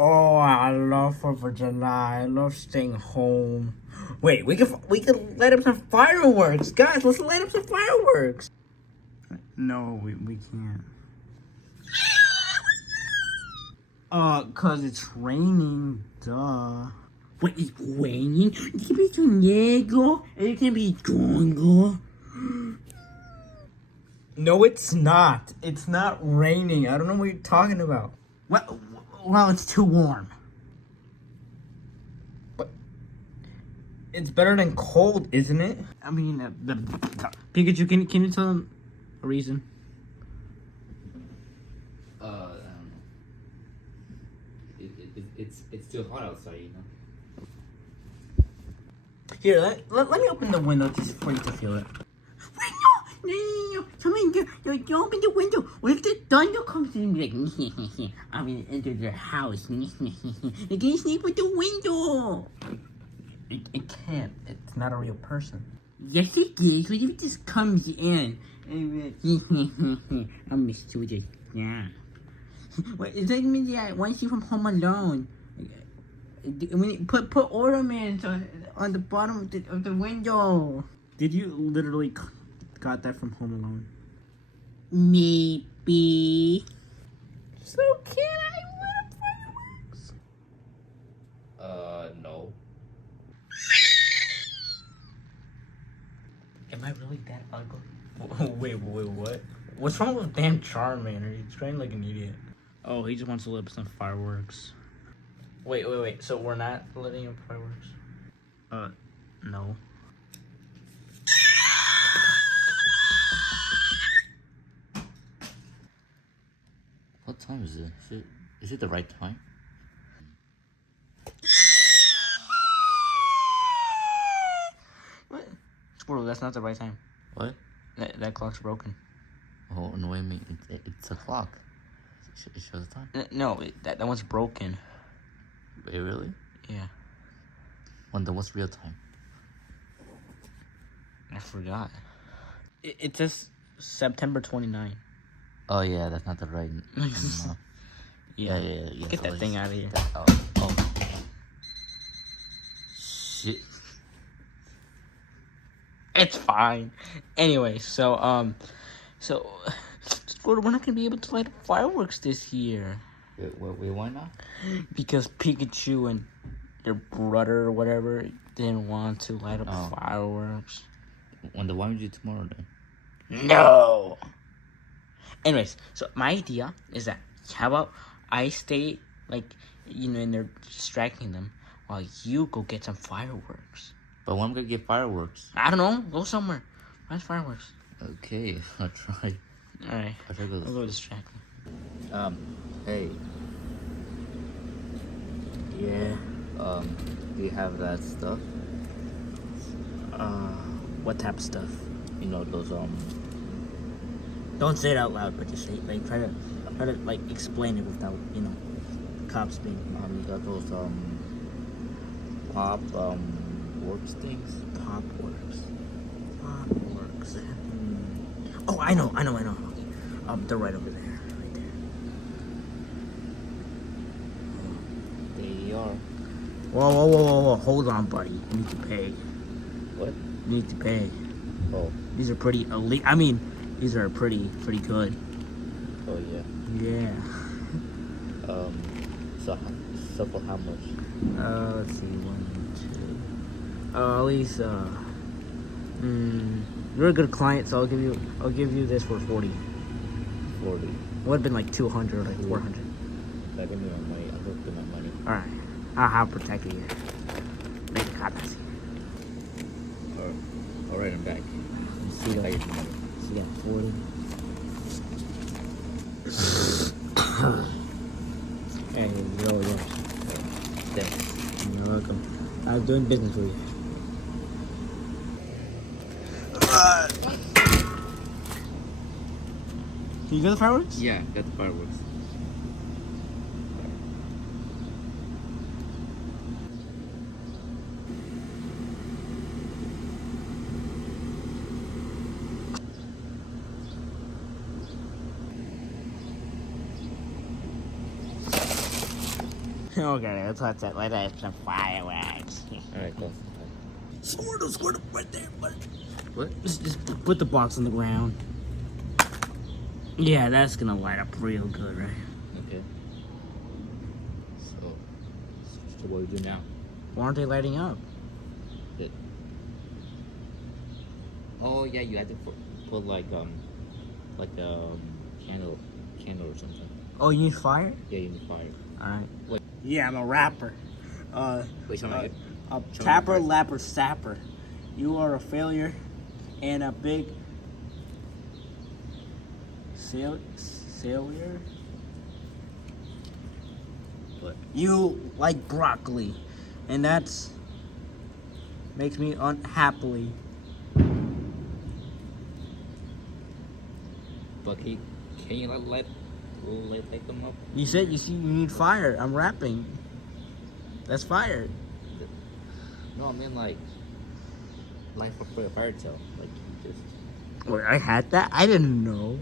Oh, I love 4th of July. I love staying home. Wait, we can light up some fireworks, guys. Let's light up some fireworks. No, we can't. Cause it's raining. Duh. Wait, it's raining? It can be tornado. It can be jungle. No, it's not. It's not raining. I don't know what you're talking about. Well, it's too warm. But it's better than cold, isn't it? I mean, Pikachu, can you tell them a reason? I don't know. It's too hot outside, you know. Here, let me open the window just for you to feel it. Wait, no. Come in, you open the window. What if the thunder comes in and be like, I'm gonna enter their house. You can't sleep with the window. It can't. It's not a real person. Yes, it is. What if it just comes in and I'm a student. Yeah. Wait, does that mean that once you from Home Alone? When you put ornaments on the bottom of the window. Did you literally got that from Home Alone? Maybe. So can I light up fireworks? No. Am I really that ugly? Wait, what? What's wrong with damn Charmander? He's trying like an idiot. Oh, he just wants to light up some fireworks. Wait. So we're not lighting up fireworks? No. What time is it? Is it the right time? What? Squirtle, that's not the right time. What? That clock's broken. Oh no! I mean it's a clock. It shows the time. No, that one's broken. Wait, really? Yeah. Wonder what's real time? I forgot. It says September 29. Oh yeah, that's not the right. Yeah. Get that thing out of here. Oh. Shit. It's fine. Anyway, so Squirtle, we're not gonna be able to light up fireworks this year. Wait, why not? Because Pikachu and your brother or whatever didn't want to light up fireworks. Wonder why would you tomorrow then? No. Anyways, so my idea is that how about I stay in there distracting them while you go get some fireworks. But when I'm gonna get fireworks? I don't know. Go somewhere. Find fireworks. Okay, I'll try. All right. I'll try to I'll go distract them. Hey. Yeah. Do you have that stuff? What type of stuff? You know those Don't say it out loud, but just say try to explain it without cops being. You got those pop works things. Pop works. Oh, I know. They're right over there. Right there. There you are. Whoa. Hold on, buddy. You need to pay. What? You need to pay. Oh. These are pretty elite. I mean, these are pretty good. Oh yeah. Yeah. So for how much? Let's see. 1, 2. At least you're a good client, so I'll give you this for 40. 40. It would have been like 200 or like 400. Give me my money. I'll give my money. All right. I'll protect you. Make it happen. All right, I'm back. See you later. See you at 40. Hey, roll yours. Thanks. You're welcome. I'm doing business for you. You got the fireworks? Yeah, got the fireworks. Okay, let's light some fireworks. Alright, go. Squirtle, right there. What? Just put the box on the ground. Yeah, that's gonna light up real good, right? Okay. So what do we do now? Why aren't they lighting up? It. Oh yeah, you had to put like candle or something. Oh, you need fire? Yeah, you need fire. Alright. What? Yeah, I'm a rapper. Wait, show me. Tapper, lapper, sapper. You are a failure and a big failure. What? You like broccoli, and that's makes me unhappily. But can you light them up? You said you need fire. I'm rapping. That's fire. No, I mean like for a fire tail. Like you just. Wait, I had that? I didn't know.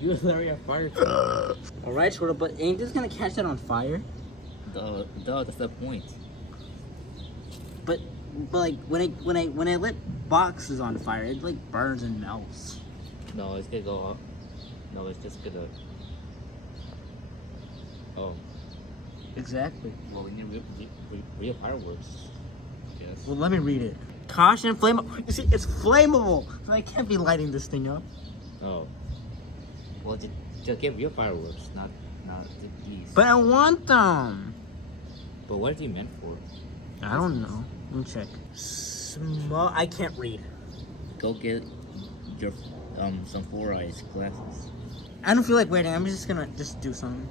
You literally have fire tail. Alright, Squirtle, but ain't this gonna catch that on fire? Duh, that's the point. But like when I lit boxes on fire, it like burns and melts. No, it's gonna go up. No, it's just gonna. Oh. Exactly. Well, we need real fireworks. Yes. Well, let me read it. Caution, flammable. You see, it's flammable, so I can't be lighting this thing up. Oh. Well, just get real fireworks, not these. But I want them. But what are they meant for? I don't know. Let me check. I can't read. Go get your some 4-eyes glasses. I don't feel like waiting. I'm just gonna do something.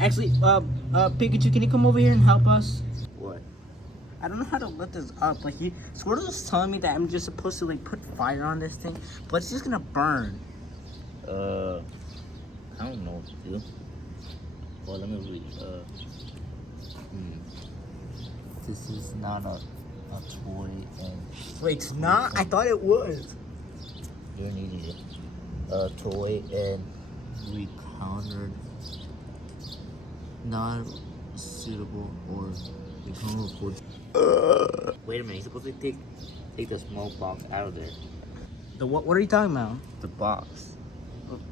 Actually, Pikachu, can you come over here and help us? What? I don't know how to lit this up. Like, Squirtle is telling me that I'm just supposed to like put fire on this thing, but it's just gonna burn. I don't know what to do. Well, let me read. This is not a toy, and Wait, it's not? I thought it was. you need it. A toy and recounted not suitable or recoverable for. Wait a minute, you're supposed to take the small box out of there. The what? What are you talking about? The box.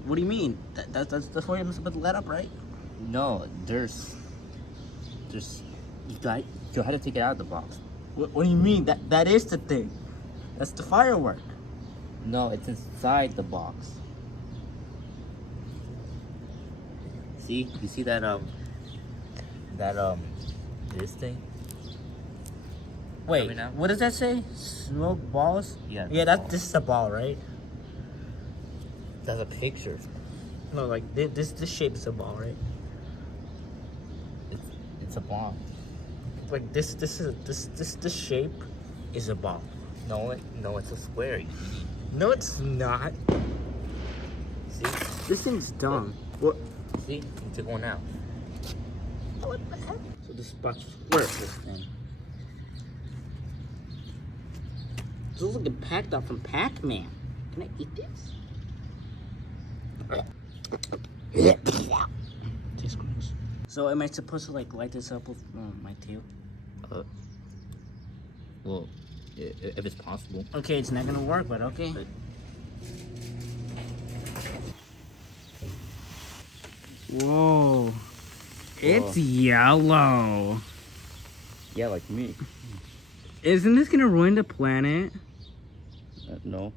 What do you mean? That's why I'm supposed to let up, right? No, there's you had to take it out of the box. What do you mean? That is the thing. That's the firework. No, it's inside the box. See, you see that this thing? Wait, Coming out? what does that say? Smoke balls? Yeah. Yeah, this is a ball, right? That's a picture. No, like this shape is a ball, right? It's a bomb. Like this shape is a ball. No, it's a square. No, it's not. See, This thing's dumb. What? see, you took one out. What the heck? So this box works. This thing. This looks like a packed out from Pac-Man. Can I eat this? Tastes gross. So am I supposed to like light this up with my tail? Well, if it's possible. Okay, it's not gonna work, but okay. Whoa. It's yellow. Yeah, like me. Isn't this gonna ruin the planet? No.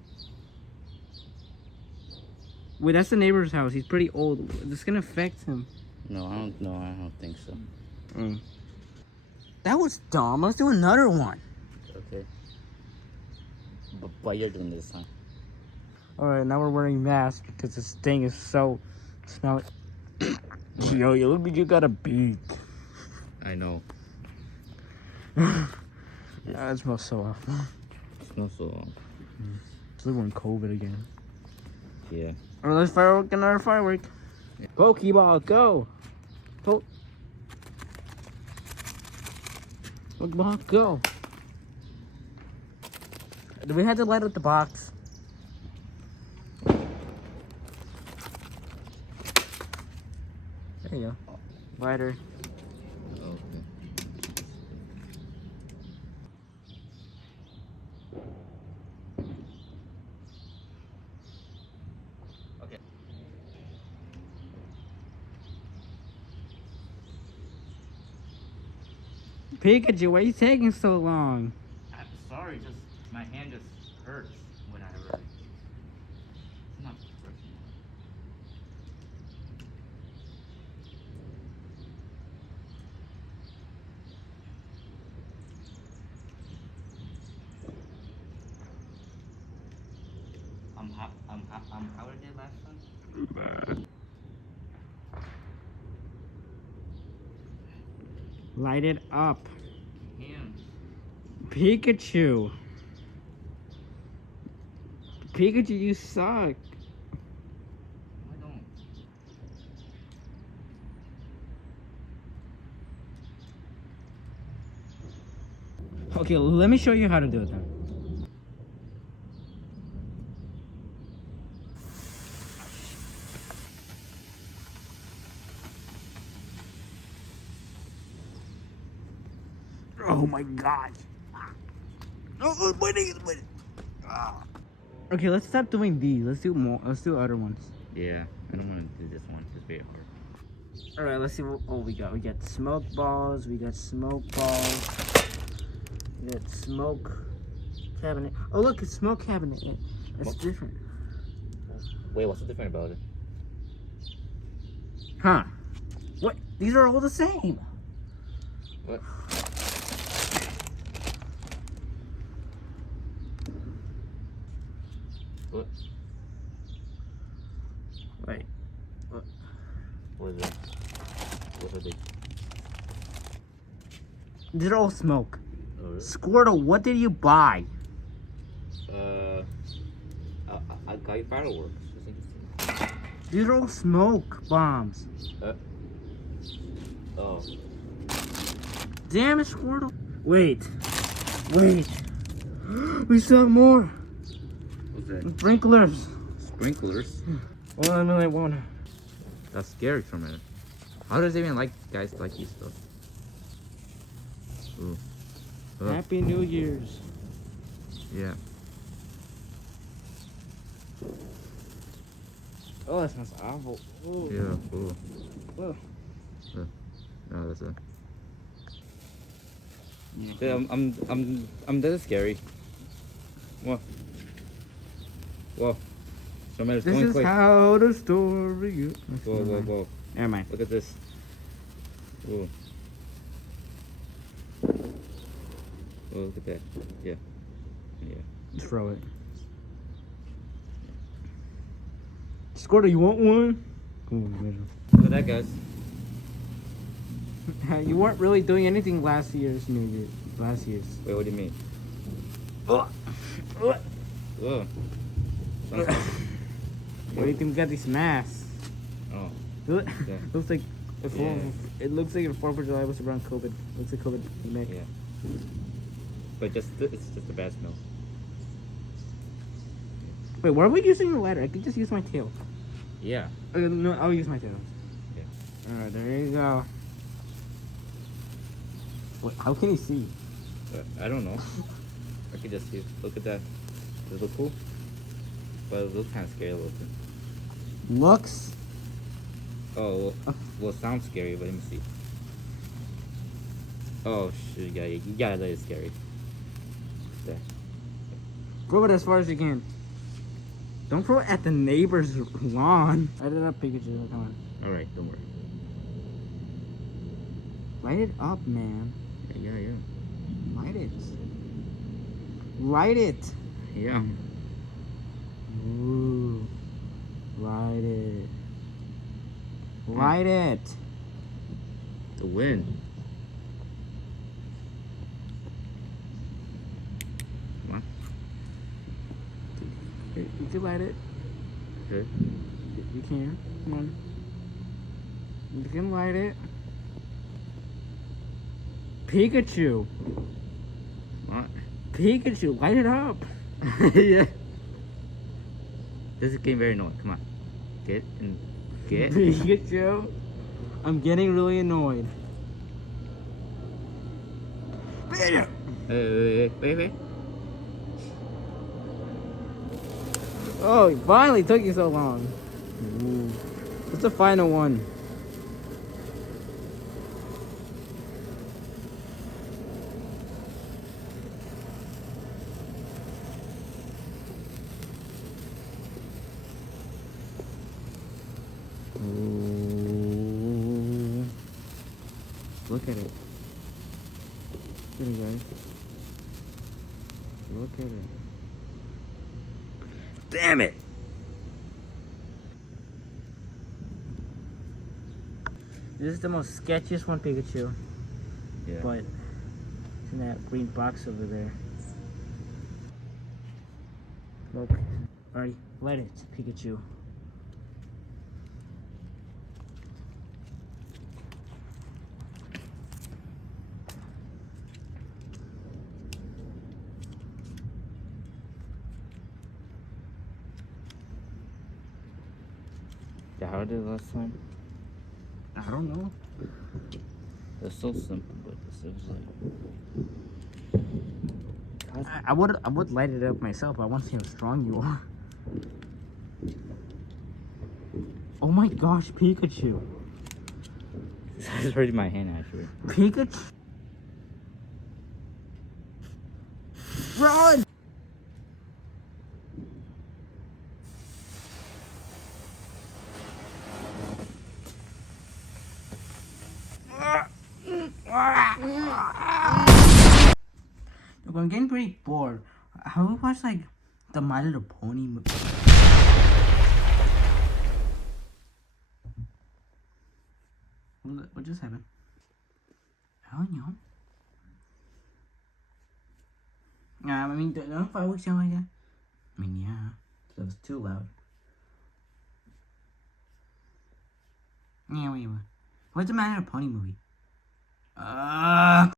Wait, that's the neighbor's house. He's pretty old. This gonna affect him. No, I don't think so. That was dumb. Let's do another one. Okay. But you're doing this time. Alright, now we're wearing masks because this thing is so smelly. Yo, you look like you got a beak. I know. Yeah, it smells so awful. It smells so long. It's like we're in COVID again. Yeah. Alright, let's firework another firework. Yeah. Pokeball, go! Pokeball, go! Do we have to light up the box? There you go. Lighter. Pikachu, why are you taking so long? I'm sorry, just my hand just hurts when I write. It's not personal. How did it last time? Light it up. Hands. Pikachu. Pikachu, you suck. I don't. Okay, let me show you how to do it then. Oh my god. Oh, it's winning. Okay, let's stop doing these. Let's do more. Let's do other ones. Yeah, I don't want to do this one. It's very hard. Alright, let's see what we got. We got smoke balls. We got smoke balls. We got smoke cabinet. Oh, look, it's smoke cabinet. That's Smoke? different. Wait, what's so different about it? Huh? What? These are all the same. What? What? Wait. What? What is it? What are they? These are all smoke. Oh, really? Squirtle, what did you buy? I got fireworks. It's interesting. These are all smoke bombs. Oh. Damn it, Squirtle. Wait. Wait. We still have more. What's that? Sprinklers. Sprinklers? Well, I really want. That's scary for me. How does it even like guys like you stuff? Ooh. Oh, Happy New Year's. yeah. Oh, that smells awful. Ooh. Yeah. Ooh. Oh. No, that's a. Yeah. Yeah, I'm that is scary. Whoa. Whoa. Charmander, This going is quick. how the story goes. Whoa, whoa, whoa. Never mind. Look at this. Whoa. Oh, look at that. Yeah. Yeah. Throw it. Squirtle, you want one? Look at that, guys. You weren't really doing anything last year's New Year. Last year's. Wait, what do you mean? Ugh. Ugh. Whoa. What do you think we got these masks? Oh. Look- Yeah. Looks like the Yeah. It looks like the 4th of July was around COVID. Looks like COVID. Yeah. But it's just a bad smell. Wait, why are we using the lighter? I could just use my tail. Yeah. No, I'll use my tail. Yeah. Alright, there you go. Wait, how can you see? I don't know. I could just see. Look at that. Does it look cool? But it looks kind of scary a little bit. Looks. Oh, well, it sounds scary, but let me see. Oh, shit, you gotta let it scary. There. Throw it as far as you can. Don't throw it at the neighbor's lawn. Light it up, Pikachu. Come on. Alright, don't worry. Light it up, man. Yeah. Light it. Light it. Yeah. Ooh. Light it. Light it. The wind. Come on. You can light it. Okay. You can. Come on. You can light it. Pikachu. What? Pikachu, light it up. Yeah. This is getting very annoying. Come on. Get. Pikachu. I'm getting really annoyed. Wait. Oh, it finally took you so long. Ooh. What's the final one? Look at it. Look at it, guys. Look at it. Damn it! This is the most sketchiest one, Pikachu. Yeah. But it's in that green box over there. Look. Alright, let it, Pikachu. How did it last time? I don't know. It's so simple, but this was like. I would light it up myself, but I want to see how strong you are. Oh my gosh, Pikachu. It's hurting my hand actually. Pikachu. Run! Look, I'm getting pretty bored. How we watch like the My Little Pony movie? What just happened? I don't know. I mean, don't fireworks sound like that? I mean, yeah. That was too loud. Yeah, wait. What's the My Little Pony movie?